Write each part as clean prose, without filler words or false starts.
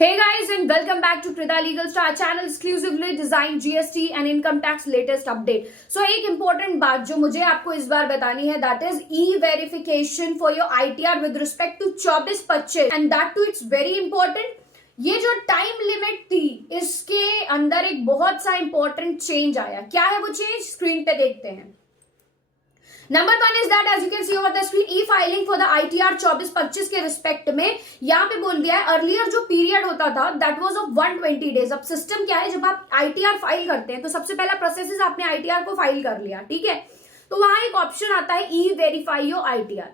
Hey guys and welcome back to Krida Legal Star channel exclusively designed GST and income tax latest update. So एक important बात जो मुझे आपको इस बार बतानी है that is e-verification for your ITR with respect to 24-25 and that too it's very important. ये जो टाइम लिमिट थी इसके अंदर एक बहुत सा इंपॉर्टेंट चेंज आया। क्या है वो चेंज, स्क्रीन पे देखते हैं। Number 1 is that as you can see over the screen e filing for the ITR 24-25 के रिस्पेक्ट में यहाँ पे बोल दिया है अर्लियर जो पीरियड होता था दैट वाज ऑफ 120 डेज। अब सिस्टम क्या है, जब आप ITR फाइल करते हैं तो सबसे पहला प्रोसेस आपने ITR को फाइल कर लिया, ठीक है, तो वहां एक ऑप्शन आता है ई वेरीफाई योर ITR।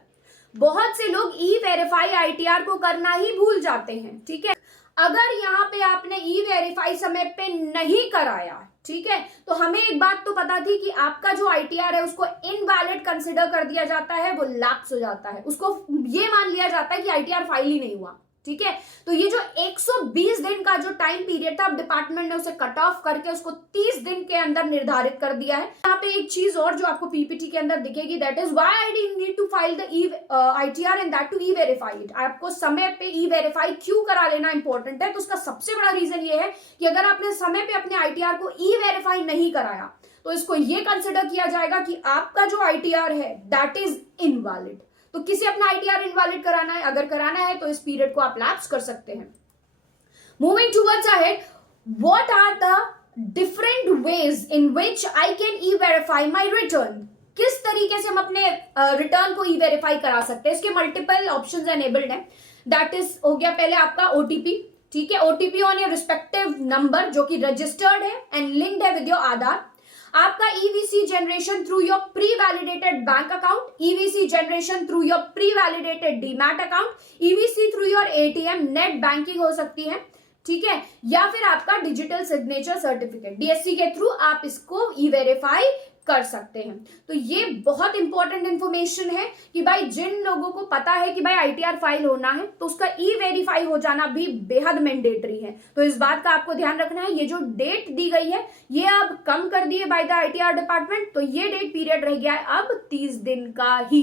बहुत से लोग ई वेरीफाई ITR को करना ही भूल जाते हैं, ठीक है। अगर यहाँ पे आपने ई वेरीफाई समय पे नहीं कराया, ठीक है, तो हमें एक बात तो पता थी कि आपका जो ITR है उसको इनवैलिड कंसिडर कर दिया जाता है, वो लैप्स हो जाता है, उसको ये मान लिया जाता है कि ITR फाइल ही नहीं हुआ, ठीक है। तो ये जो 120 दिन का जो टाइम पीरियड था, अब डिपार्टमेंट ने उसे कट ऑफ करके उसको 30 दिन के अंदर निर्धारित कर दिया है। यहाँ पे एक चीज और जो आपको PPT के अंदर दिखेगी that is why I didn't need to file the ITR and that too e verify it. आपको समय पे ई वेरीफाई क्यों करा लेना इंपॉर्टेंट है, तो उसका सबसे बड़ा रीजन ये है कि अगर आपने समय पे अपने ITR को ई वेरीफाई नहीं कराया तो इसको ये कंसिडर किया जाएगा कि आपका जो ITR है दैट इज इनवैलिड। तो किसे अपना ITR इनवैलिड कराना है, अगर कराना है तो इस पीरियड को आप लैप्स कर सकते हैं। Moving towards ahead, what are the different ways in which I can e verify my return. किस तरीके से हम अपने रिटर्न को ई वेरीफाई करा सकते हैं, इसके मल्टीपल ऑप्शंस एनेबल्ड हैं। दैट इज हो गया पहले आपका OTP, ठीक है, OTP on your respective number जो कि रजिस्टर्ड है एंड लिंक्ड है विद योर आधार। आपका EVC generation through your pre validated bank account, EVC generation through your pre validated demat account, EVC through your ATM net banking हो सकती है, ठीक है, या फिर आपका डिजिटल सिग्नेचर सर्टिफिकेट DSC के थ्रू आप इसको ई वेरीफाई कर सकते हैं। तो ये बहुत इंपॉर्टेंट इंफॉर्मेशन है कि भाई जिन लोगों को पता है कि भाई ITR फाइल होना है तो उसका ई वेरीफाई हो जाना भी बेहद मैंडेटरी है। तो इस बात का आपको ध्यान रखना है। ये जो डेट दी गई है ये अब कम कर दी है बाय द ITR डिपार्टमेंट, तो ये डेट पीरियड रह गया है अब 30 दिन का ही।